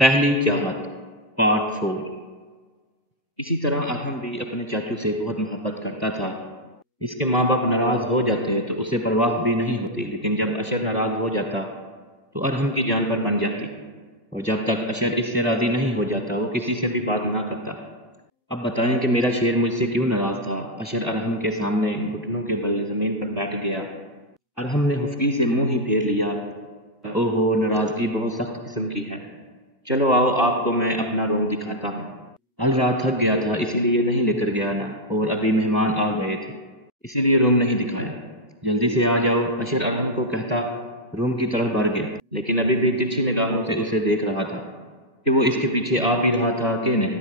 پہلی چاہت پارٹ 4۔ اسی طرح ارحم بھی اپنے چاچو سے بہت محبت کرتا تھا۔ اس کے ماں باپ ناراض ہو جاتے تو اسے پرواہ بھی نہیں ہوتی، لیکن جب اشر ناراض ہو جاتا تو ارحم کی جان پر بن جاتی، اور جب تک اشر اس سے راضی نہیں ہو جاتا وہ کسی سے بھی بات نہ کرتا۔ اب بتائیں کہ میرا شیر مجھ سے کیوں ناراض تھا؟ اشر ارحم کے سامنے گھٹنوں کے بل زمین پر بیٹھ گیا۔ ارحم نے خفگی سے منہ ہی پھیر لیا۔ او ہو، ناراضگی بہت سخت قسم کی ہے۔ چلو آؤ، آپ کو میں اپنا روم دکھاتا ہوں۔ کل رات تھک گیا تھا، اسی لیے نہیں لے کر گیا نا، اور ابھی مہمان آ گئے تھے، اسی لیے روم نہیں دکھایا۔ جلدی سے آ جاؤ، اشر ارحم کو کہتا روم کی طرف بڑھ گیا، لیکن ابھی بھی ترچھی نگاہوں سے اسے دیکھ رہا تھا کہ وہ اس کے پیچھے آ بھی رہا تھا کہ نہیں۔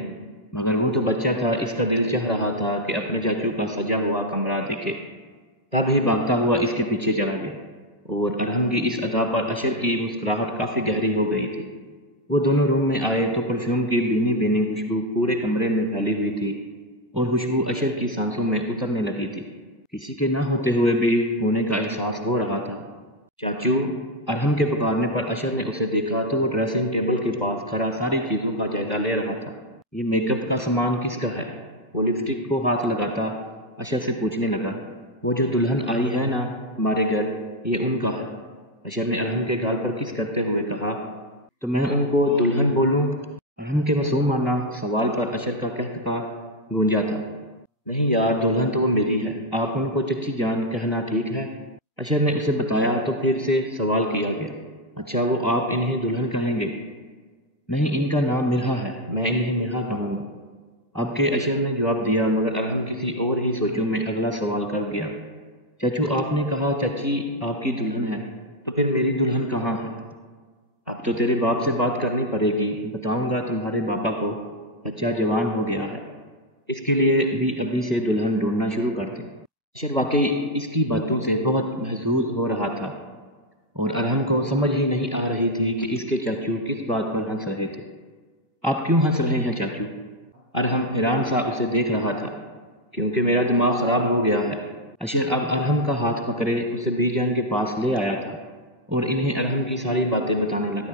مگر وہ تو بچہ تھا، اس کا دل چاہ رہا تھا کہ اپنے چاچو کا سجا ہوا کمرہ دیکھے۔ تب ہی بھاگتا ہوا اس کے پیچھے چلا گیا، اور ارحم کی اس ادا پر اشر کی مسکراہٹ کافی گہری ہو گئی تھی۔ وہ دونوں روم میں آئے تو پرفیوم کی بینی بینی خوشبو پورے کمرے میں پھیلی ہوئی تھی، اور خوشبو اشر کی سانسوں میں اترنے لگی تھی۔ کسی کے نہ ہوتے ہوئے بھی ہونے کا احساس ہو رہا تھا۔ چاچو! ارحم کے پکارنے پر اشر نے اسے دیکھا تو وہ ڈریسنگ ٹیبل کے پاس کھڑا ساری چیزوں کا جائزہ لے رہا تھا۔ یہ میک اپ کا سامان کس کا ہے؟ وہ لپسٹک کو ہاتھ لگاتا اشر سے پوچھنے لگا۔ وہ جو دلہن آئی ہے نا ہمارے گھر، یہ ان کا ہے، اشر نے ارحم کے گال پر کس کرتے ہوئے کہا۔ تو میں ان کو دلہن بولوں؟ ارحم کے معصومانہ سوال پر اشر کا قہقہا گونجا تھا۔ نہیں یار، دلہن تو وہ میری ہے، آپ ان کو چچی جان کہنا ٹھیک ہے؟ اشر نے اسے بتایا تو پھر سے سوال کیا گیا۔ اچھا، وہ آپ انہیں دلہن کہیں گے؟ نہیں، ان کا نام مرحا ہے، میں انہیں مرحا کہوں گا۔ اب کے اشر نے جواب دیا، مگر ارحم کسی اور ہی سوچوں میں اگلا سوال کر گیا۔ چاچو، آپ نے کہا چچی آپ کی دلہن ہے، تو پھر میری دلہن کہاں ہے؟ اب تو تیرے باپ سے بات کرنی پڑے گی، بتاؤں گا تمہارے پاپا کو، بچہ جوان ہو گیا ہے، اس کے لیے بھی ابھی سے دلہن ڈھونڈنا شروع کر دیں۔ اشر واقعی اس کی باتوں سے بہت محظوظ ہو رہا تھا، اور ارحم کو سمجھ ہی نہیں آ رہی تھی کہ اس کے چاچو کس بات پر ہنس رہے تھے۔ آپ کیوں ہنس رہے ہیں چاچو؟ ارحم حیران سا اسے دیکھ رہا تھا۔ کیونکہ میرا دماغ خراب ہو گیا ہے۔ اشر اب ارحم کا ہاتھ پکڑے اسے بی جان کے پاس لے آیا تھا، اور انہیں ارحم کی ساری باتیں بتانے لگا،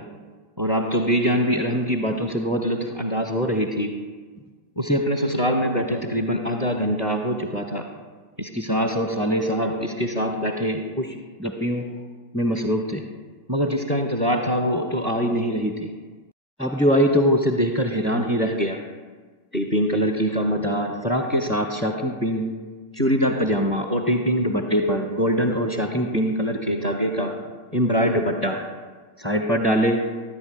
اور اب تو بی جان بھی ارحم کی باتوں سے بہت لطف انداز ہو رہی تھی۔ اسے اپنے سسرال میں بیٹھے تقریباً آدھا گھنٹہ ہو چکا تھا۔ اس کی ساس اور سالے صاحب اس کے ساتھ بیٹھے خوش گپیوں میں مصروف تھے، مگر جس کا انتظار تھا وہ تو آ ہی نہیں رہی تھی۔ اب جو آئی تو وہ اسے دیکھ کر حیران ہی رہ گیا۔ ٹی پنک کلر کی کمردار فراق کے ساتھ شاکنگ پنک چوڑی دار پاجامہ اور ٹی پنک دوپٹے پر گولڈن اور شاکنگ پنک کلر کے دھاگے کا امبرائڈ دوپٹہ، سائڈ پر ڈالے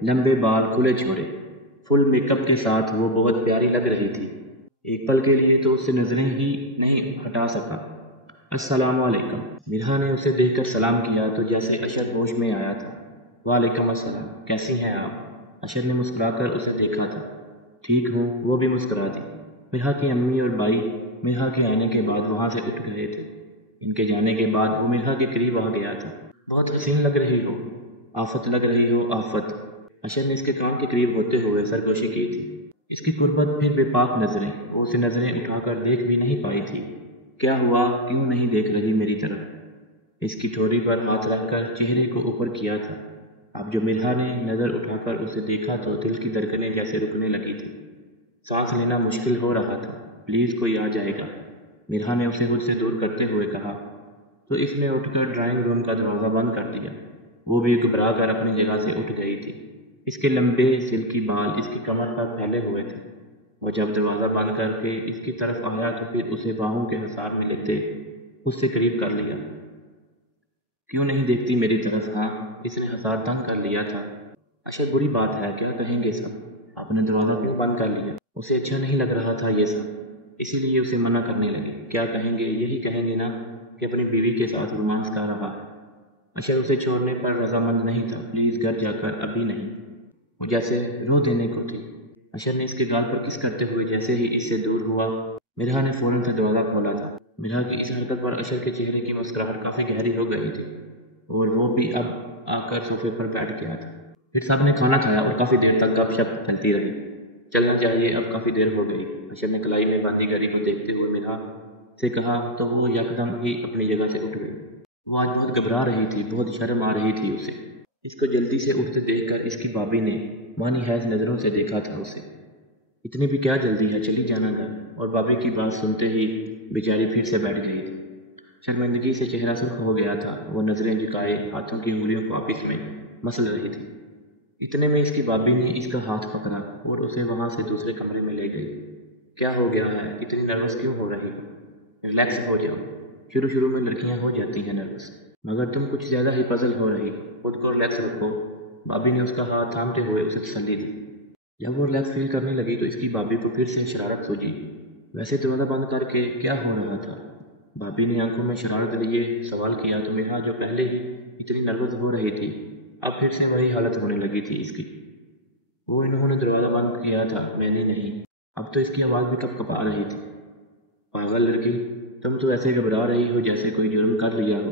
لمبے بال کھلے چھوڑے، فل میک اپ کے ساتھ وہ بہت پیاری لگ رہی تھی۔ ایک پل کے لیے تو اس سے نظریں ہی نہیں ہٹا سکا۔ السلام علیکم۔ مرحا نے اسے دیکھ کر سلام کیا تو جیسے اشر ہوش میں آیا تھا۔ وعلیکم السلام، کیسی ہیں آپ؟ اشر نے مسکرا کر اسے دیکھا تھا۔ ٹھیک ہوں، وہ بھی مسکرا دی۔ مرحا کی امی اور بھائی مرحا کے آنے کے بعد وہاں سے اٹھ گئے تھے۔ ان کے جانے کے بعد وہ مرحا کے قریب آ گیا تھا۔ بہت حسین لگ رہی ہو، آفت لگ رہی ہو، آفت۔ اشر نے اس کے کان کے قریب ہوتے ہوئے سرگوشی کی تھی۔ اس کی قربت پھر بے پاک نظریں، وہ اسے نظریں اٹھا کر دیکھ بھی نہیں پائی تھی۔ کیا ہوا، کیوں نہیں دیکھ رہی میری طرف؟ اس کی ٹھوڑی پر ہاتھ رکھ کر چہرے کو اوپر کیا تھا۔ اب جو مرحا نے نظر اٹھا کر اسے دیکھا تو دل کی دھڑکنیں جیسے رکنے لگی تھی، سانس لینا مشکل ہو رہا تھا۔ پلیز کوئی آ جائے گا، مرحا نے اسے خود سے دور کرتے ہوئے کہا، تو اس نے اٹھ کر ڈرائنگ روم کا دروازہ بند کر دیا۔ وہ بھی گھبرا کر اپنی جگہ سے اٹھ گئی تھی۔ اس کے لمبے سلکی بال اس کی کمر پر پھیلے ہوئے تھے۔ وہ جب دروازہ بند کر کے اس کی طرف آیا تو پھر اسے باہوں کے حصار میں لیتے خود سے قریب کر لیا۔ کیوں نہیں دیکھتی میری طرف؟ ہاں، اس نے حصار تنگ کر لیا تھا۔ اشر بری بات ہے، کیا کہیں گے سب؟ آپ نے دروازہ کیوں بند کر لیا؟ اسے اچھا نہیں لگ رہا تھا یہ سب، اسی لیے اسے منع کرنے لگی۔ کیا کہیں گے؟ یہی کہیں گے نا کہ اپنی بیوی کے ساتھ رومانس کر رہا ہے۔ اشر اسے چھوڑنے پر رضامند نہیں تھا۔ پلیز گھر جا کر، ابھی نہیں۔ وہ جیسے رو دینے کو تھی۔ اشر نے اس کے گال پر کس کرتے ہوئے جیسے ہی اس سے دور ہوا، مرحا نے فوراً سے دروازہ کھولا تھا۔ مرحا کی اس حرکت پر اشر کے چہرے کی مسکراہٹ کافی گہری ہو گئی تھی، اور وہ بھی اب آ کر صوفے پر بیٹھ گیا تھا۔ پھر سب نے کھانا کھایا اور کافی دیر تک گپ شپ چلتی رہی۔ چلنا چاہیے، اب کافی دیر ہو گئی، اشر نے کلائی میں باندھی گھڑی کو دیکھتے ہوئے مرحا سے کہا تو وہ یکدم ہی اپنی جگہ سے اٹھ گئی۔ وہ آج بہت گھبرا رہی تھی، بہت شرم آ رہی تھی اسے۔ اس کو جلدی سے اٹھتے دیکھ کر اس کی بھابھی نے مانی حیض نظروں سے دیکھا تھا اسے۔ اتنی بھی کیا جلدی ہے، چلی جانا گھر۔ اور بابی کی بات سنتے ہی بیچاری پھر سے بیٹھ گئی تھی۔ شرمندگی سے چہرہ سرخ ہو گیا تھا، وہ نظریں جھکائے ہاتھوں کی انگلیوں کو آپس میں مسل رہی تھی۔ اتنے میں اس کی بابی نے اس کا ہاتھ پکڑا اور اسے وہاں سے دوسرے کمرے میں لے گئی۔ کیا ہو گیا ہے، اتنی نروس کیوں ہو رہی؟ ریلیکس ہو جاؤ، شروع میں لڑکیاں ہو جاتی ہیں نروس، مگر تم کچھ زیادہ ہی پزل ہو رہی، خود کو ریلیکس رکھو۔ بابی نے اس کا ہاتھ تھامتے ہوئے اسے تسلی دی۔ جب وہ ریلیکس فیل کرنے لگی تو اس کی بابی کو پھر سے شرارت سوچی۔ ویسے دروازہ بند کر کے کیا ہو رہا تھا؟ بابی نے آنکھوں میں شرارت لیے سوال کیا تو میرا جو پہلے اتنی نروس ہو رہی تھی اب پھر سے وہی حالت ہونے لگی تھی اس کی۔ وہ انہوں نے دروازہ بند کیا تھا، میں نے نہیں۔ اب تو اس کی آواز بھی کپ کپا رہی تھی۔ پاگل لڑکی، تم تو ایسے گھبرا رہی ہو جیسے کوئی جرم کر لیا ہو۔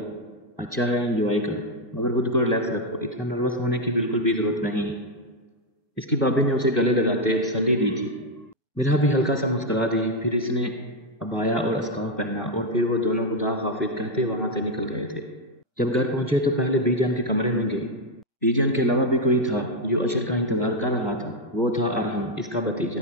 اچھا ہے، انجوائے کرو، مگر خود کو ریلیکس رکھو، اتنا نروس ہونے کی بالکل بھی ضرورت نہیں۔ اس کی بابی نے اسے گلے لگاتے تسلی دی تھی۔ میرا بھی ہلکا سا مسکرا دی، پھر اس نے عبایا اور اسکارف پہنا اور پھر وہ دونوں خدا حافظ کہتے وہاں سے نکل گئے تھے۔ جب گھر پہنچے تو پہلے بی جان کے کمرے میں گئے۔ بی جان کے علاوہ بھی کوئی تھا جو اشر کا انتظار کر رہا تھا، وہ تھا ارحم، اس کا بھتیجا۔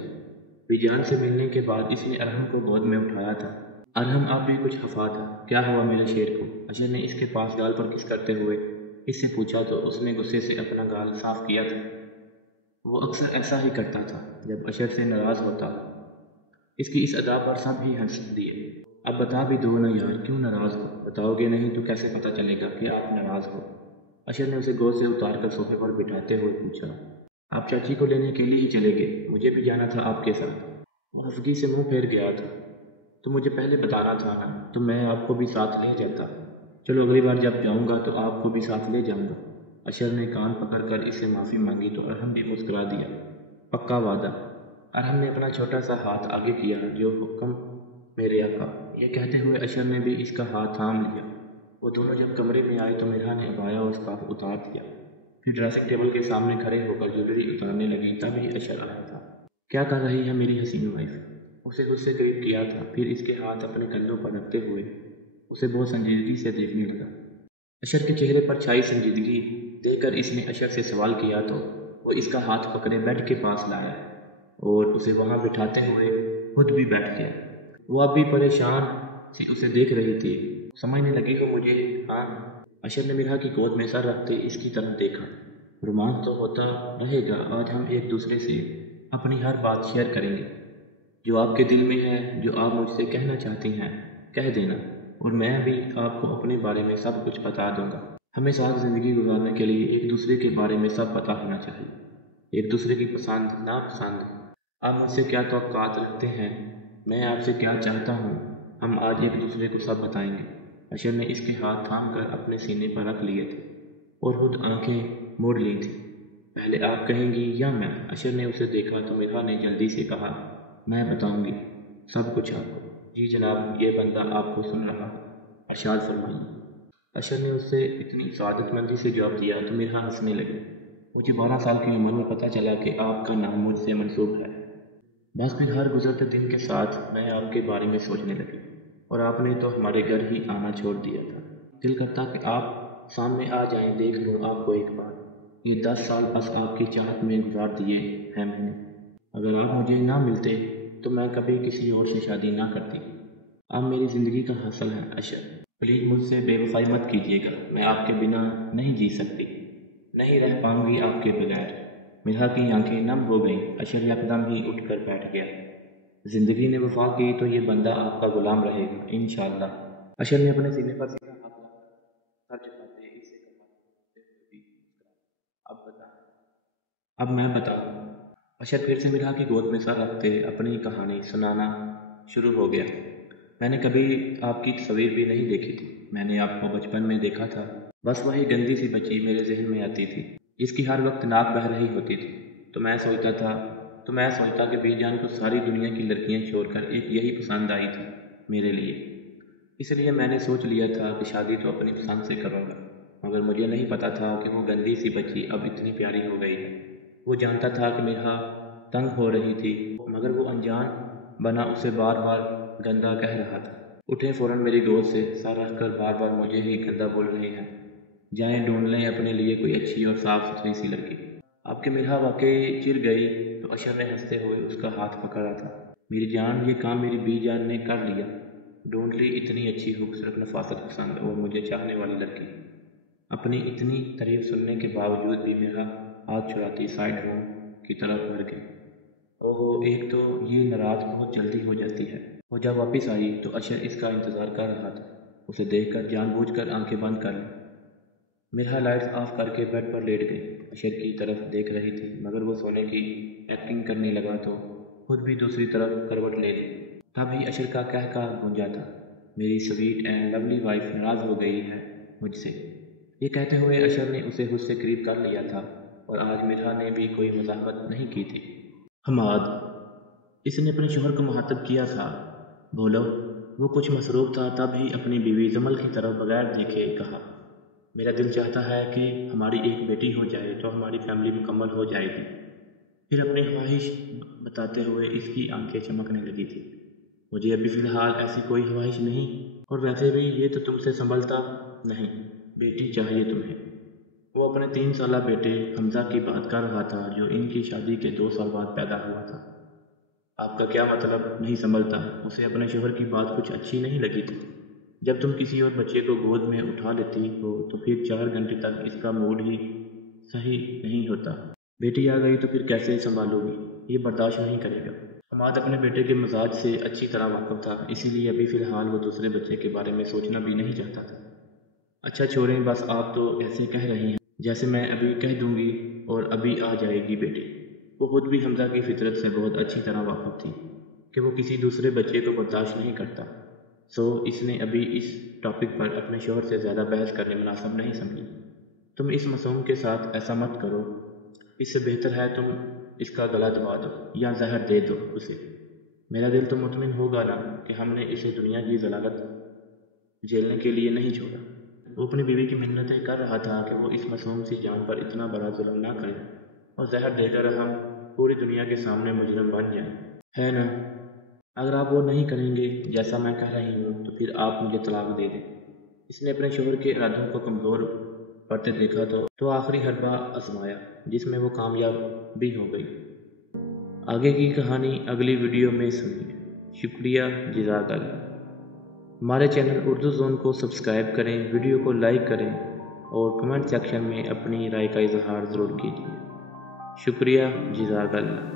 بی جان سے ملنے کے بعد اس نے ارحم کو گود میں اٹھایا تھا۔ ارحم اب بھی کچھ خفا تھا۔ کیا ہوا میرے شیر کو؟ اشر نے اس کے پاس گال پر کس کرتے ہوئے اس سے پوچھا تو اس نے غصے سے اپنا گال صاف کیا تھا۔ وہ اکثر ایسا ہی کرتا تھا جب اشر سے ناراض ہوتا۔ اس کی اس ادا پر سب ہی ہنس دیے۔ اب بتا بھی دو نا یار، کیوں ناراض ہو؟ بتاؤ گے نہیں تو کیسے پتہ چلے گا کہ آپ ناراض ہو؟ اشر نے اسے گود سے اتار کر صوفے پر بٹھاتے ہوئے پوچھا۔ آپ چاچی کو لینے کے لیے ہی چلے گئے؟ مجھے بھی جانا تھا آپ کے ساتھ۔ وہ خفگی سے منہ پھیر گیا تھا۔ تو مجھے پہلے بتانا تھا نا، تو میں آپ کو بھی ساتھ لے جاتا۔ چلو اگلی بار جب جاؤں گا تو آپ کو بھی ساتھ لے جاؤں گا۔ اشر نے کان پکڑ کر اس سے معافی مانگی تو ارحم بھی مسکرا دیا۔ پکا وعدہ۔ ارحم نے اپنا چھوٹا سا ہاتھ آگے کیا، جو حکم میرے آقا، یہ کہتے ہوئے اشر نے بھی اس کا ہاتھ تھام لیا۔ وہ دونوں جب کمرے میں آئے تو میرا نے عبایا اور اسکارف اتار دیا، پھر ڈریسنگ ٹیبل کے سامنے کھڑے ہو کر جویلری اتارنے لگی، تبھی اشر آیا تھا۔ کیا کر رہی ہے میری حسین وائف؟ اسے خود سے قریب کیا تھا، پھر اس کے ہاتھ اپنے کندھوں پر رکھتے ہوئے اسے بہت سنجیدگی سے دیکھنے لگا۔ اشر کے چہرے پر چھائی سنجیدگی دیکھ کر اس نے اشر سے سوال کیا تو وہ اس کا ہاتھ پکڑے بیڈ کے پاس لایا اور اسے وہاں بٹھاتے ہوئے خود بھی بیٹھ گیا۔ وہ اب بھی پریشان سی اسے دیکھ رہی تھی۔ سمجھنے لگی ہو مجھے؟ ہاں۔ اشر نے میرا کی گود میں سر رکھتے اس کی طرف دیکھا۔ رومانس تو ہوتا رہے گا، آج ہم ایک دوسرے سے اپنی ہر بات شیئر کریں گے، جو آپ کے دل میں ہے، جو آپ مجھ سے کہنا چاہتی ہیں کہہ دینا، اور میں بھی آپ کو اپنے بارے میں سب کچھ بتا دوں گا۔ ہمیں ساتھ زندگی گزارنے کے لیے ایک دوسرے کے بارے میں سب پتہ ہونا چاہیے، ایک دوسرے کی پسند ناپسند، آپ مجھ سے کیا توقعات رکھتے ہیں، میں آپ سے کیا چاہتا ہوں، ہم آج ایک دوسرے کو سب بتائیں گے۔ اشر نے اس کے ہاتھ تھام کر اپنے سینے پر رکھ لیے تھے اور خود آنکھیں موڑ لی تھیں۔ پہلے آپ کہیں گی یا میں؟ اشر نے اسے دیکھا تو میرا نے جلدی سے کہا، میں بتاؤں گی سب کچھ آپ کو۔ جی جناب، یہ بندہ آپ کو سن رہا ہے، ارشاد فرمائیے۔ اشر نے اس سے اتنی سعادت مندی سے جواب دیا تو میرا ہنسنے لگی۔ مجھے 12 سال کی عمر میں پتہ چلا کہ آپ کا نام مجھ سے منسوب ہے۔ بس پھر ہر گزرتے دن کے ساتھ میں آپ کے بارے میں سوچنے لگی، اور آپ نے تو ہمارے گھر ہی آنا چھوڑ دیا تھا۔ دل کرتا کہ آپ سامنے آ جائیں، دیکھ لوں آپ کو ایک بار۔ یہ 10 سال بس آپ کی چاہت میں گزار دیے ہیں میں نے۔ اگر آپ مجھے نہ ملتے تو میں کبھی کسی اور سے شادی نہ کرتی۔ آپ میری زندگی کا حاصل ہے اشر، پلیز مجھ سے بے وفائی مت کیجیے گا، میں آپ کے بنا نہیں جی سکتی، نہیں رہ پاؤں گی آپ کے بغیر۔ میرا کی آنکھیں نم ہو گئیں، اشر یکدم ہی اٹھ کر بیٹھ گیا۔ زندگی نے وفا کی تو یہ بندہ آپ کا غلام رہے گا انشاءاللہ۔ اشر نے اپنے سینے پر سیدھا ہاتھ رکھ کر سر جھکاتے اس سے کہا، اب میں بتاؤں۔ اشر پھر سے میرا کی گود میں سر رکھتے اپنی کہانی سنانا شروع ہو گیا۔ میں نے کبھی آپ کی تصویر بھی نہیں دیکھی تھی، میں نے آپ کو بچپن میں دیکھا تھا، بس وہی گندی سی بچی میرے ذہن میں آتی تھی جس کی ہر وقت ناک بہہ رہی ہوتی تھی۔ تو میں سوچتا کہ بی جان کو ساری دنیا کی لڑکیاں چھوڑ کر ایک یہی پسند آئی تھی میرے لیے، اس لیے میں نے سوچ لیا تھا کہ شادی تو اپنی پسند سے کروں گا، مگر مجھے نہیں پتا تھا کہ وہ گندی سی بچی اب اتنی پیاری ہو گئی ہے۔ وہ جانتا تھا کہ میرا تنگ ہو رہی تھی، مگر وہ انجان بنا اسے بار بار گندا کہہ رہا تھا۔ اٹھے فوراً میری گود سے سر رکھ کر بار بار مجھے ہی گندا بول رہے ہیں۔ جائیں ڈھونڈ لیں اپنے لیے کوئی اچھی اور صاف ستھری سی لڑکی۔ آپ کے مرحا واقعی چر گئی تو اشر نے ہنستے ہوئے اس کا ہاتھ پکڑا تھا۔ میری جان، یہ کام میری بی جان نے کر لیا۔ ڈونٹ لی اتنی اچھی خوبصورت نفاست پسند اور مجھے چاہنے والی لڑکی اپنی اتنی تعریف سننے کے باوجود بھی میرا ہاتھ چھڑاتی سائڈ روم کی طرف بڑھ گئی۔ اوہو، ایک تو یہ ناراض بہت جلدی ہو جاتی ہے۔ وہ جب واپس آئی تو اشر اس کا انتظار کر رہا تھا۔ اسے دیکھ کر جان بوجھ کر آنکھیں بند کر لی۔ میرا لائٹس آف کر کے بیڈ پر لیٹ گئی۔ اشر کی طرف دیکھ رہی تھی، مگر وہ سونے کی ایکٹنگ کرنے لگا تو خود بھی دوسری طرف کروٹ لے لی۔ تب ہی اشر کا کہا گونجا تھا، میری سویٹ اینڈ لولی وائف ناراض ہو گئی ہے مجھ سے۔ یہ کہتے ہوئے اشر نے اسے خود سے قریب کر لیا تھا اور آج مرحا نے بھی کوئی مزاحمت نہیں کی تھی۔ حماد، اس نے اپنے شوہر کو مخاطب کیا تھا۔ بولو۔ وہ کچھ مصروف تھا، تب ہی اپنی بیوی زمل کی طرف بغیر دیکھے کہا، میرا دل چاہتا ہے کہ ہماری ایک بیٹی ہو جائے تو ہماری فیملی مکمل ہو جائے گی۔ پھر اپنی خواہش بتاتے ہوئے اس کی آنکھیں چمکنے لگی تھی۔ مجھے ابھی فی الحال ایسی کوئی خواہش نہیں، اور ویسے بھی یہ تو تم سے سنبھلتا نہیں، بیٹی چاہیے تمہیں۔ وہ اپنے 3 سالہ بیٹے حمزہ کی بات کر رہا تھا جو ان کی شادی کے 2 سال بعد پیدا ہوا تھا۔ آپ کا کیا مطلب نہیں سنبھلتا؟ اسے اپنے شوہر کی بات کچھ اچھی نہیں لگی تھی۔ جب تم کسی اور بچے کو گود میں اٹھا لیتی ہو تو پھر 4 گھنٹے تک اس کا موڈ ہی صحیح نہیں ہوتا۔ بیٹی آ گئی تو پھر کیسے سنبھالو گی؟ یہ برداشت نہیں کرے گا۔ حماد اپنے بیٹے کے مزاج سے اچھی طرح واقف تھا، اسی لیے ابھی فی الحال وہ دوسرے بچے کے بارے میں سوچنا بھی نہیں چاہتا تھا۔ اچھا چھوڑیں، بس آپ تو ایسے کہہ رہی ہیں جیسے میں ابھی کہہ دوں گی اور ابھی آ جائے گی بیٹی۔ وہ خود بھی حمزہ کی فطرت سے بہت اچھی طرح واقف تھی کہ وہ کسی دوسرے بچے کو برداشت نہیں کرتا، سو اس نے ابھی اس ٹاپک پر اپنے شوہر سے زیادہ بحث کرنے مناسب نہیں سمجھی۔ تم اس معصوم کے ساتھ ایسا مت کرو، اس سے بہتر ہے تم اس کا گلا دبا دو یا زہر دے دو اسے۔ میرا دل تو مطمئن ہوگا نا کہ ہم نے اسے دنیا کی ذلت جھیلنے کے لیے نہیں چھوڑا۔ وہ اپنی بیوی کی منتیں کر رہا تھا کہ وہ اس معصوم سی جان پر اتنا بڑا ظلم نہ کرے اور زہر دے کر ہم پوری دنیا کے سامنے مجرم بن جائیں، ہے نا؟ اگر آپ وہ نہیں کریں گے جیسا میں کہہ رہی ہوں تو پھر آپ مجھے طلاق دے دیں۔ اس نے اپنے شوہر کے ارادوں کو کمزور پڑتے دیکھا تو آخری حربہ آزمایا، جس میں وہ کامیاب بھی ہو گئی۔ آگے کی کہانی اگلی ویڈیو میں سنیے۔ شکریہ، جزاک اللہ۔ ہمارے چینل اردو زون کو سبسکرائب کریں، ویڈیو کو لائک کریں اور کمنٹ سیکشن میں اپنی رائے کا اظہار ضرور کیجیے۔ شکریہ، جزاک اللہ۔